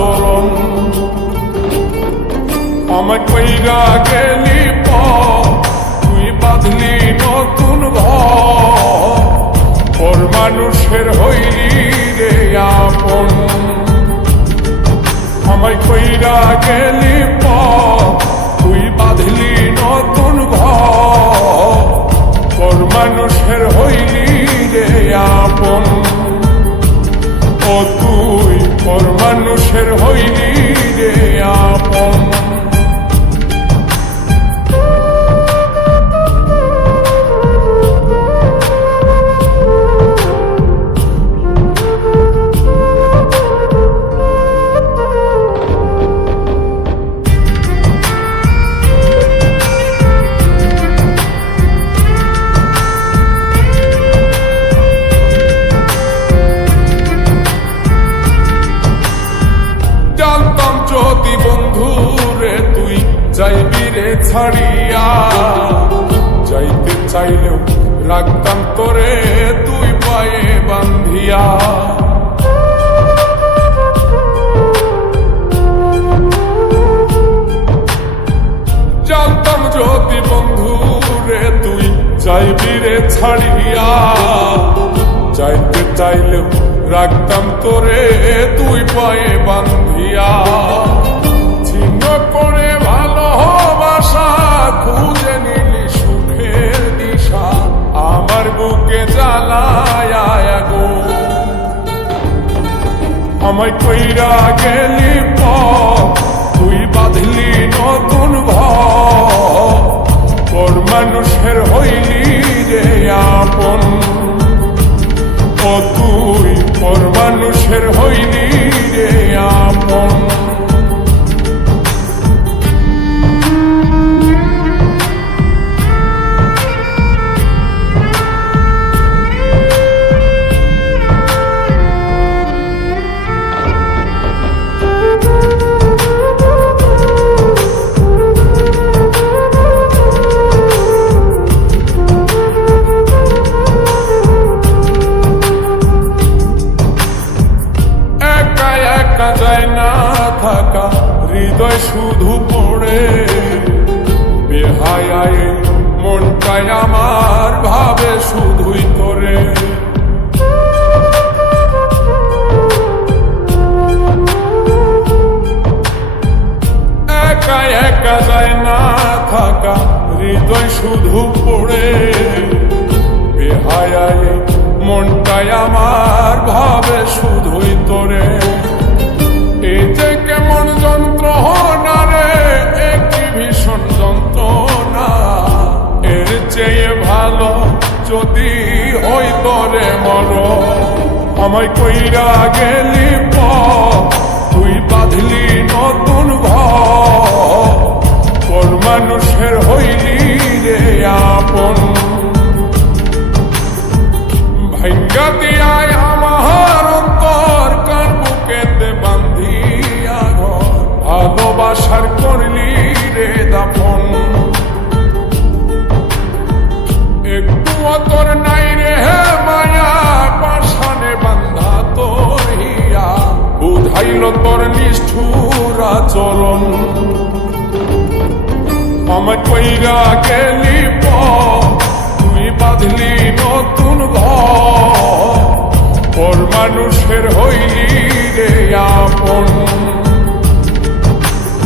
চলন। আমায় কইরা গেলি তুই বাঁধলি নতুন ঘর, পর মানুষের হইলি রে আপন। আমায় কইরা গেলি তুই বাঁধলি নতুন ঘর, পর মানুষের হইলি রে আপন। ও তুই পর মানুষের হইলি রে আপন। যদি বন্ধু রে তুই যাইবি রে ছাড়িয়া, যাইতে চাইলেও রাখতাম তোরে তুই পায়ে বান্ধিয়া। জানতাম যদি বন্ধু রে তুই যাইবি রে ছাড়িয়া, যাইতে চাইলেও রাখতাম তোরে তুই পায়ে বান্ধিয়া। ছিন্ন করে ভালোবাসা খুঁজে নিলি সুখের দিশা, আমার বুকে জ্বালায় আগুন। আমায় কইরা গেলি তুই বাঁধলি নতুন ঘর, পর মানুষের হইলি রে আপন। ও তুই পর মানুষের হইলি রে আপন। যায় না থাকা হৃদয় শুধু পড়ে, বেহায়ায় মনটাই আমার ভাবে শুধুই তোরে। একা একা যায় না থাকা হৃদয় শুধু পড়ে, বেহায়ায় মনটাই আমার ভাবে শুধুই তোরে। এই যে কেমন যন্ত্রণা রে, একটি ভীষণ যন্ত্রণা, এর চেয়ে ভালো যদি হইতো রে মর। আমায় কইরা গেলি তুই বাঁধলি নতুন ঘর, পর মানুষের হইলি রে আপন। ভাঙ্গা দিয়ায় আমার অন্তর কার বুকেতে বান্ধিয়া ঘর, ভালোবাসার করলি রে দাফন। একটু তোর নাই রে মায়া, পাশানে বান্ধা তোর হিয়া, বুঝাইল তোর নিষ্ঠুর আচরণ। আমায় কইরা গেলি তুই বাঁধলি নতুন ঘর, পর মানুষের হইলি রে আপন।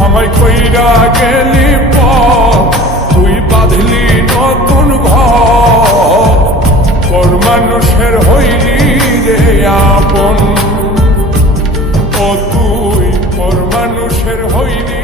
আমায় কইরা গেলি তুই বাঁধলি নতুন ঘর, পর মানুষের হইলি রে আপন। ও তুই পর মানুষের হইলি